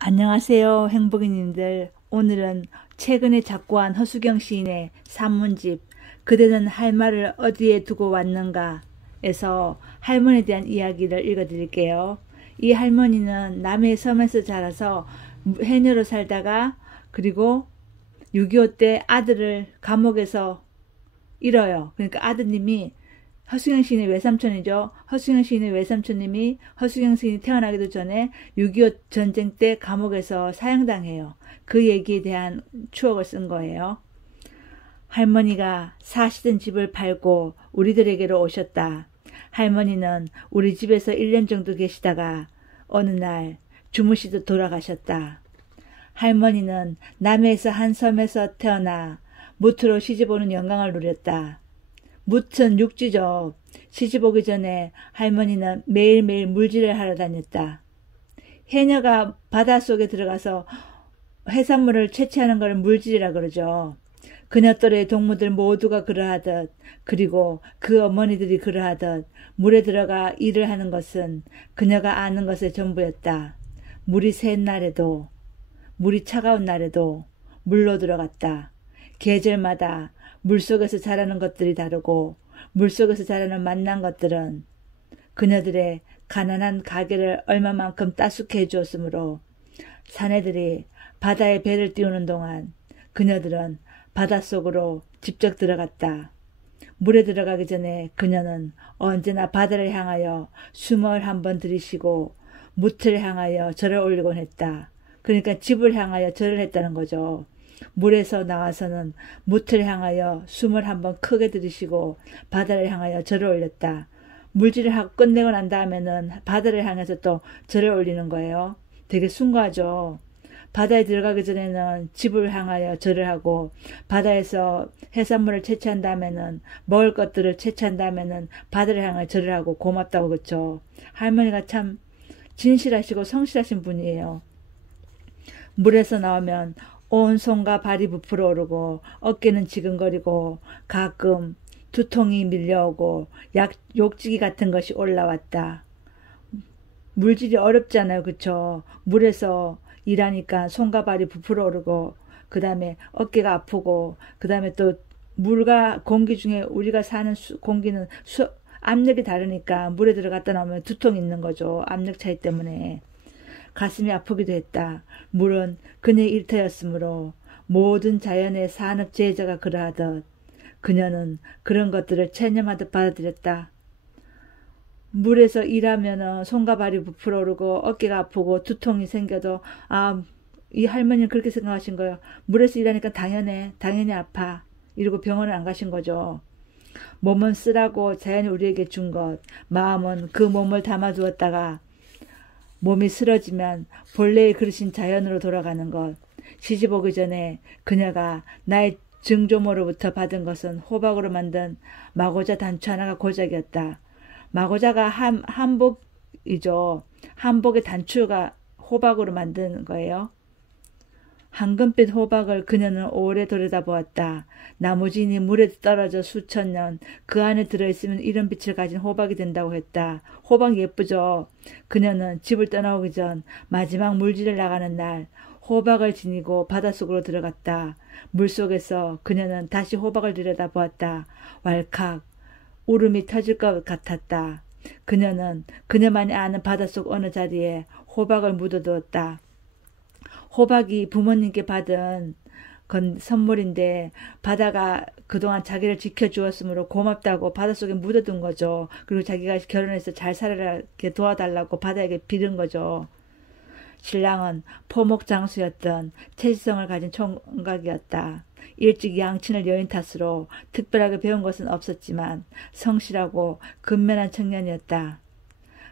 안녕하세요, 행복이님들. 오늘은 최근에 작고한 허수경 시인의 산문집 그대는 할 말을 어디에 두고 왔는가 에서 할머니에 대한 이야기를 읽어드릴게요. 이 할머니는 남해 섬에서 자라서 해녀로 살다가 그리고 6.25 때 아들을 감옥에서 잃어요. 그러니까 아드님이 허수경 시인의 외삼촌이죠. 허수경 시인의 외삼촌님이 허수경 시인이 태어나기도 전에 6.25 전쟁 때 감옥에서 사형당해요. 그 얘기에 대한 추억을 쓴 거예요. 할머니가 사시던 집을 팔고 우리들에게로 오셨다. 할머니는 우리 집에서 1년 정도 계시다가 어느 날 주무시듯 돌아가셨다. 할머니는 남해에서 한 섬에서 태어나 무트로 시집오는 영광을 누렸다. 무트는 육지죠. 시집 오기 전에 할머니는 매일매일 물질을 하러 다녔다. 해녀가 바닷속에 들어가서 해산물을 채취하는 걸 물질이라 그러죠. 그녀 또래의 동무들 모두가 그러하듯 그리고 그 어머니들이 그러하듯 물에 들어가 일을 하는 것은 그녀가 아는 것의 전부였다. 물이 센 날에도 물이 차가운 날에도 물로 들어갔다. 계절마다 물속에서 자라는 것들이 다르고 물속에서 자라는 맛난 것들은 그녀들의 가난한 가게를 얼마만큼 따숩게 해주었으므로 사내들이 바다에 배를 띄우는 동안 그녀들은 바닷속으로 직접 들어갔다. 물에 들어가기 전에 그녀는 언제나 바다를 향하여 숨을 한번 들이쉬고 무트를 향하여 절을 올리곤 했다. 그러니까 집을 향하여 절을 했다는 거죠. 물에서 나와서는 무트를 향하여 숨을 한번 크게 들이쉬고 바다를 향하여 절을 올렸다. 물질을 하고 끝내고 난 다음에는 바다를 향해서 또 절을 올리는 거예요. 되게 숭고하죠. 바다에 들어가기 전에는 집을 향하여 절을 하고 바다에서 해산물을 채취한 다음에는 먹을 것들을 채취한 다음에는 바다를 향하여 절을 하고 고맙다고 그렇죠. 할머니가 참 진실하시고 성실하신 분이에요. 물에서 나오면 온 손과 발이 부풀어 오르고 어깨는 지근거리고 가끔 두통이 밀려오고 욕지기 같은 것이 올라왔다. 물질이 어렵잖아요. 그쵸? 물에서 일하니까 손과 발이 부풀어 오르고 그 다음에 어깨가 아프고 그 다음에 또 물과 공기 중에 우리가 사는 공기는 압력이 다르니까 물에 들어갔다 나오면 두통이 있는 거죠. 압력 차이 때문에. 가슴이 아프기도 했다. 물은 그녀의 일터였으므로 모든 자연의 산업재해자가 그러하듯 그녀는 그런 것들을 체념하듯 받아들였다. 물에서 일하면 손과 발이 부풀어 오르고 어깨가 아프고 두통이 생겨도 이 할머니는 그렇게 생각하신 거예요. 물에서 일하니까 당연히 아파. 이러고 병원을 안 가신 거죠. 몸은 쓰라고 자연이 우리에게 준 것, 마음은 그 몸을 담아두었다가 몸이 쓰러지면 본래의 그릇인 자연으로 돌아가는 것. 시집 오기 전에 그녀가 나의 증조모로부터 받은 것은 호박으로 만든 마고자 단추 하나가 고작이었다. 마고자가 한복이죠. 한복의 단추가 호박으로 만든 거예요. 황금빛 호박을 그녀는 오래 들여다보았다. 나무진이 물에 떨어져 수천 년 그 안에 들어있으면 이런 빛을 가진 호박이 된다고 했다. 호박 예쁘죠. 그녀는 집을 떠나오기 전 마지막 물질을 나가는 날 호박을 지니고 바닷속으로 들어갔다. 물속에서 그녀는 다시 호박을 들여다보았다. 왈칵 울음이 터질 것 같았다. 그녀는 그녀만이 아는 바닷속 어느 자리에 호박을 묻어두었다. 호박이 부모님께 받은 건 선물인데 바다가 그동안 자기를 지켜주었으므로 고맙다고 바닷속에 묻어둔 거죠. 그리고 자기가 결혼해서 잘 살아게 도와달라고 바다에게 빌은 거죠. 신랑은 포목장수였던 체지성을 가진 총각이었다. 일찍 양친을 여인 탓으로 특별하게 배운 것은 없었지만 성실하고 근면한 청년이었다.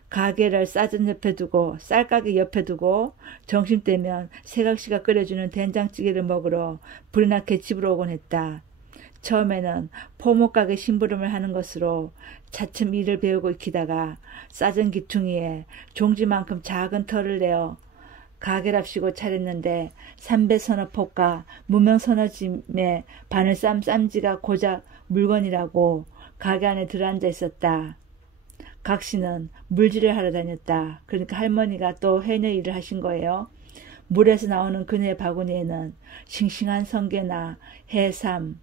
가게를 싸전 옆에 두고 쌀가게 옆에 두고 점심때면 새각시가 끓여주는 된장찌개를 먹으러 불이 나게 집으로 오곤 했다. 처음에는 포목가게 심부름을 하는 것으로 차츰 일을 배우고 익히다가 싸전 기퉁이에 종지만큼 작은 털을 내어 가게랍시고 차렸는데 삼배 서너 폭과 무명 서너 짐의 바늘 쌈지가 고작 물건이라고 가게 안에 들어앉아 있었다. 각 씨는 물질을 하러 다녔다. 그러니까 할머니가 또 해녀 일을 하신 거예요. 물에서 나오는 그녀의 바구니에는 싱싱한 성게나 해삼,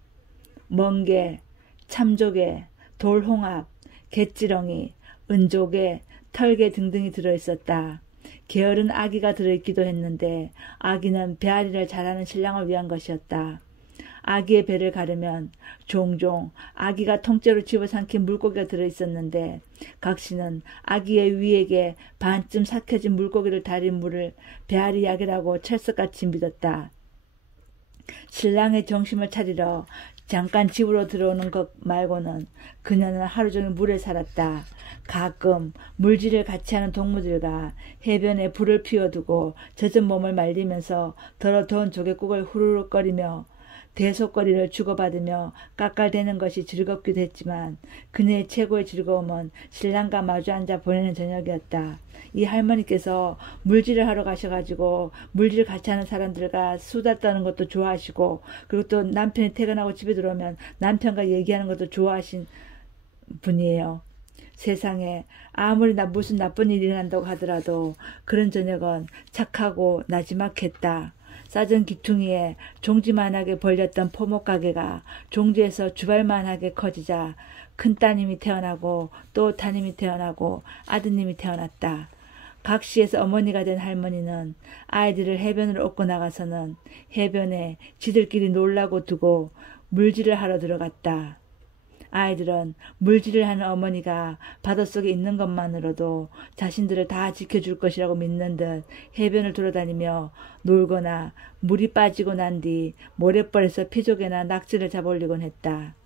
멍게, 참조개, 돌홍합, 갯지렁이, 은조개, 털개 등등이 들어있었다. 게으른 아기가 들어있기도 했는데 아기는 배앓이를 잘하는 신랑을 위한 것이었다. 아기의 배를 가르면 종종 아기가 통째로 집어삼킨 물고기가 들어있었는데 각시는 아기의 위에게 반쯤 삭혀진 물고기를 달인 물을 배앓이 약이라고 철석같이 믿었다. 신랑의 정신을 차리러 잠깐 집으로 들어오는 것 말고는 그녀는 하루 종일 물에 살았다. 가끔 물질을 같이 하는 동무들과 해변에 불을 피워두고 젖은 몸을 말리면서 더러더운 조개국을 후루룩거리며 대속거리를 주고받으며 깎아대는 것이 즐겁기도 했지만 그녀의 최고의 즐거움은 신랑과 마주 앉아 보내는 저녁이었다. 이 할머니께서 물질을 하러 가셔가지고 물질 같이 하는 사람들과 수다 떠는 것도 좋아하시고 그리고 또 남편이 퇴근하고 집에 들어오면 남편과 얘기하는 것도 좋아하신 분이에요. 세상에 아무리 무슨 나쁜 일이 일어난다고 하더라도 그런 저녁은 착하고 나지막했다. 싸전 기퉁이에 종지만하게 벌렸던 포목가게가 종지에서 주발만하게 커지자 큰 따님이 태어나고 또 따님이 태어나고 아드님이 태어났다. 각시에서 어머니가 된 할머니는 아이들을 해변으로 업고 나가서는 해변에 지들끼리 놀라고 두고 물질을 하러 들어갔다. 아이들은 물질을 하는 어머니가 바닷속에 있는 것만으로도 자신들을 다 지켜줄 것이라고 믿는 듯 해변을 돌아다니며 놀거나 물이 빠지고 난 뒤 모래벌에서 피조개나 낙지를 잡아올리곤 했다.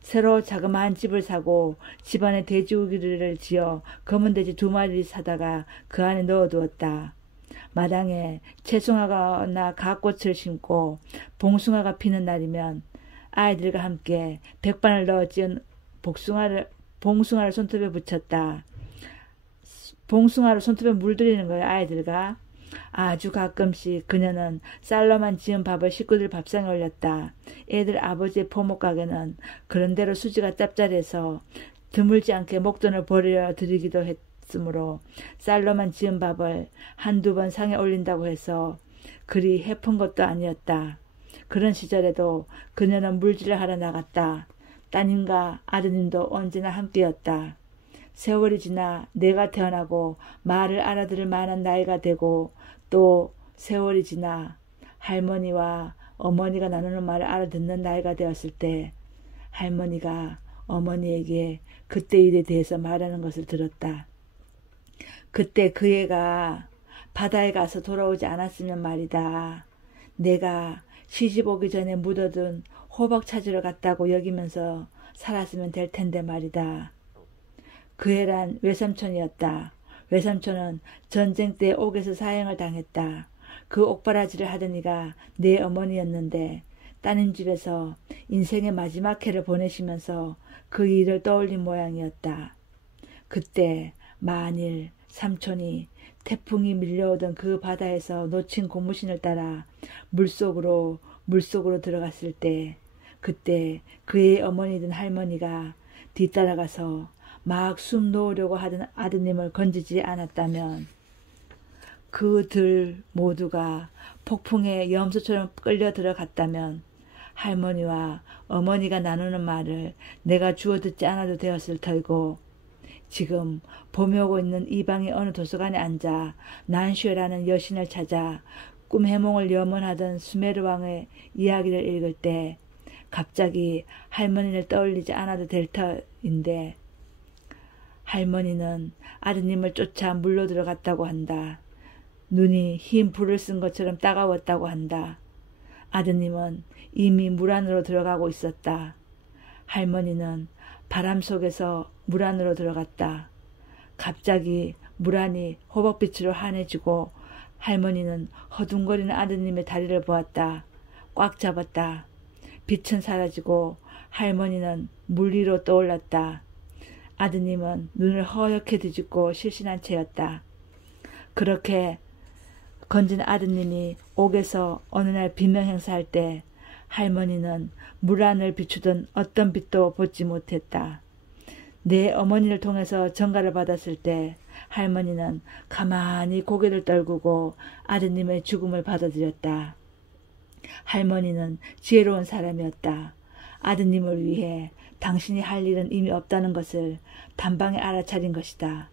새로 자그마한 집을 사고 집안에 돼지고기를 지어 검은 돼지 2마리를 사다가 그 안에 넣어두었다. 마당에 채송화나 갓꽃을 심고 봉숭아가 피는 날이면 아이들과 함께 백반을 넣어 찌은 봉숭아를 손톱에 붙였다. 봉숭아를 손톱에 물들이는 거예요, 아이들과. 아주 가끔씩 그녀는 쌀로만 지은 밥을 식구들 밥상에 올렸다. 애들 아버지의 포목가게는 그런대로 수지가 짭짤해서 드물지 않게 목돈을 벌여 드리기도 했으므로 쌀로만 지은 밥을 한두 번 상에 올린다고 해서 그리 해픈 것도 아니었다. 그런 시절에도 그녀는 물질을 하러 나갔다. 따님과 아드님도 언제나 함께였다. 세월이 지나 내가 태어나고 말을 알아들을 만한 나이가 되고 또 세월이 지나 할머니와 어머니가 나누는 말을 알아듣는 나이가 되었을 때 할머니가 어머니에게 그때 일에 대해서 말하는 것을 들었다. 그때 그 애가 바다에 가서 돌아오지 않았으면 말이다. 내가 시집 오기 전에 묻어둔 호박 찾으러 갔다고 여기면서 살았으면 될 텐데 말이다. 그 애란 외삼촌이었다. 외삼촌은 전쟁 때 옥에서 사형을 당했다. 그 옥바라지를 하던 이가 내 어머니였는데 따님 집에서 인생의 마지막 해를 보내시면서 그 일을 떠올린 모양이었다. 그때 만일 삼촌이 태풍이 밀려오던 그 바다에서 놓친 고무신을 따라 물속으로 들어갔을 때 그때 그의 어머니든 할머니가 뒤따라가서 막 숨 놓으려고 하던 아드님을 건지지 않았다면 그들 모두가 폭풍에 염소처럼 끌려 들어갔다면 할머니와 어머니가 나누는 말을 내가 주워 듣지 않아도 되었을 터이고 지금 봄이 오고 있는 이 방의 어느 도서관에 앉아 난슈에라는 여신을 찾아 꿈 해몽을 염원하던 수메르 왕의 이야기를 읽을 때 갑자기 할머니를 떠올리지 않아도 될 터인데 할머니는 아드님을 쫓아 물로 들어갔다고 한다. 눈이 흰 불을 쓴 것처럼 따가웠다고 한다. 아드님은 이미 물 안으로 들어가고 있었다. 할머니는 바람 속에서 물 안으로 들어갔다. 갑자기 물 안이 호박빛으로 환해지고 할머니는 허둥거리는 아드님의 다리를 보았다. 꽉 잡았다. 빛은 사라지고 할머니는 물 위로 떠올랐다. 아드님은 눈을 허옇게 뒤집고 실신한 채였다. 그렇게 건진 아드님이 옥에서 어느 날 비명 행사할 때 할머니는 물 안을 비추던 어떤 빛도 보지 못했다. 내 어머니를 통해서 전가를 받았을 때 할머니는 가만히 고개를 떨구고 아드님의 죽음을 받아들였다. 할머니는 지혜로운 사람이었다. 아드님을 위해 당신이 할 일은 이미 없다는 것을 단방에 알아차린 것이다.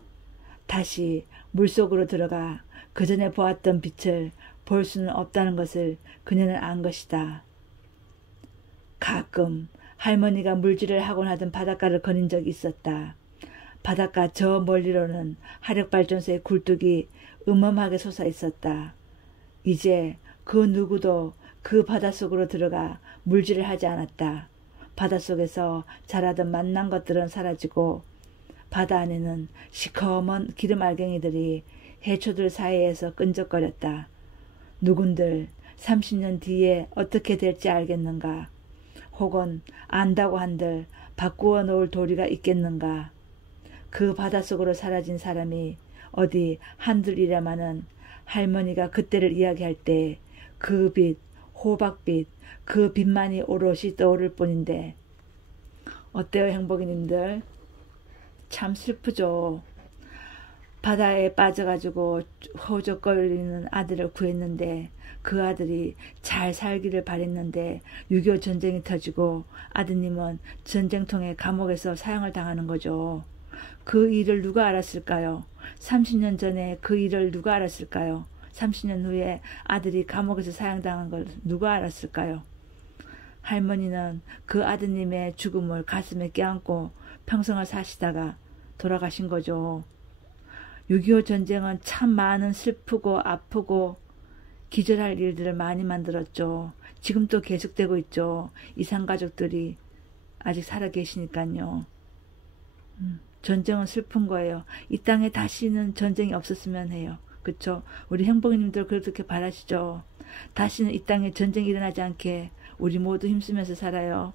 다시 물속으로 들어가 그 전에 보았던 빛을 볼 수는 없다는 것을 그녀는 안 것이다. 가끔 할머니가 물질을 하곤 하던 바닷가를 거닌 적이 있었다. 바닷가 저 멀리로는 화력발전소의 굴뚝이 음험하게 솟아 있었다. 이제 그 누구도 그 바닷속으로 들어가 물질을 하지 않았다. 바닷속에서 자라던 맛난 것들은 사라지고 바다 안에는 시커먼 기름 알갱이들이 해초들 사이에서 끈적거렸다. 누군들 30년 뒤에 어떻게 될지 알겠는가? 혹은 안다고 한들 바꾸어 놓을 도리가 있겠는가? 그 바닷속으로 사라진 사람이 어디 한둘이라마는 할머니가 그때를 이야기할 때 그 빛, 호박빛, 그 빛만이 오롯이 떠오를 뿐인데 어때요, 행복이님들? 참 슬프죠. 바다에 빠져가지고 허우적거리는 아들을 구했는데 그 아들이 잘 살기를 바랬는데 6.25 전쟁이 터지고 아드님은 전쟁통에 감옥에서 사형을 당하는 거죠. 그 일을 누가 알았을까요? 30년 전에 그 일을 누가 알았을까요? 30년 후에 아들이 감옥에서 사형당한 걸 누가 알았을까요? 할머니는 그 아드님의 죽음을 가슴에 껴안고 평생을 사시다가 돌아가신 거죠. 6.25 전쟁은 참 많은 슬프고 아프고 기절할 일들을 많이 만들었죠. 지금도 계속되고 있죠. 이산가족들이 아직 살아계시니까요. 전쟁은 슬픈 거예요. 이 땅에 다시는 전쟁이 없었으면 해요. 그쵸? 우리 행복님들 그렇게 바라시죠. 다시는 이 땅에 전쟁이 일어나지 않게 우리 모두 힘쓰면서 살아요.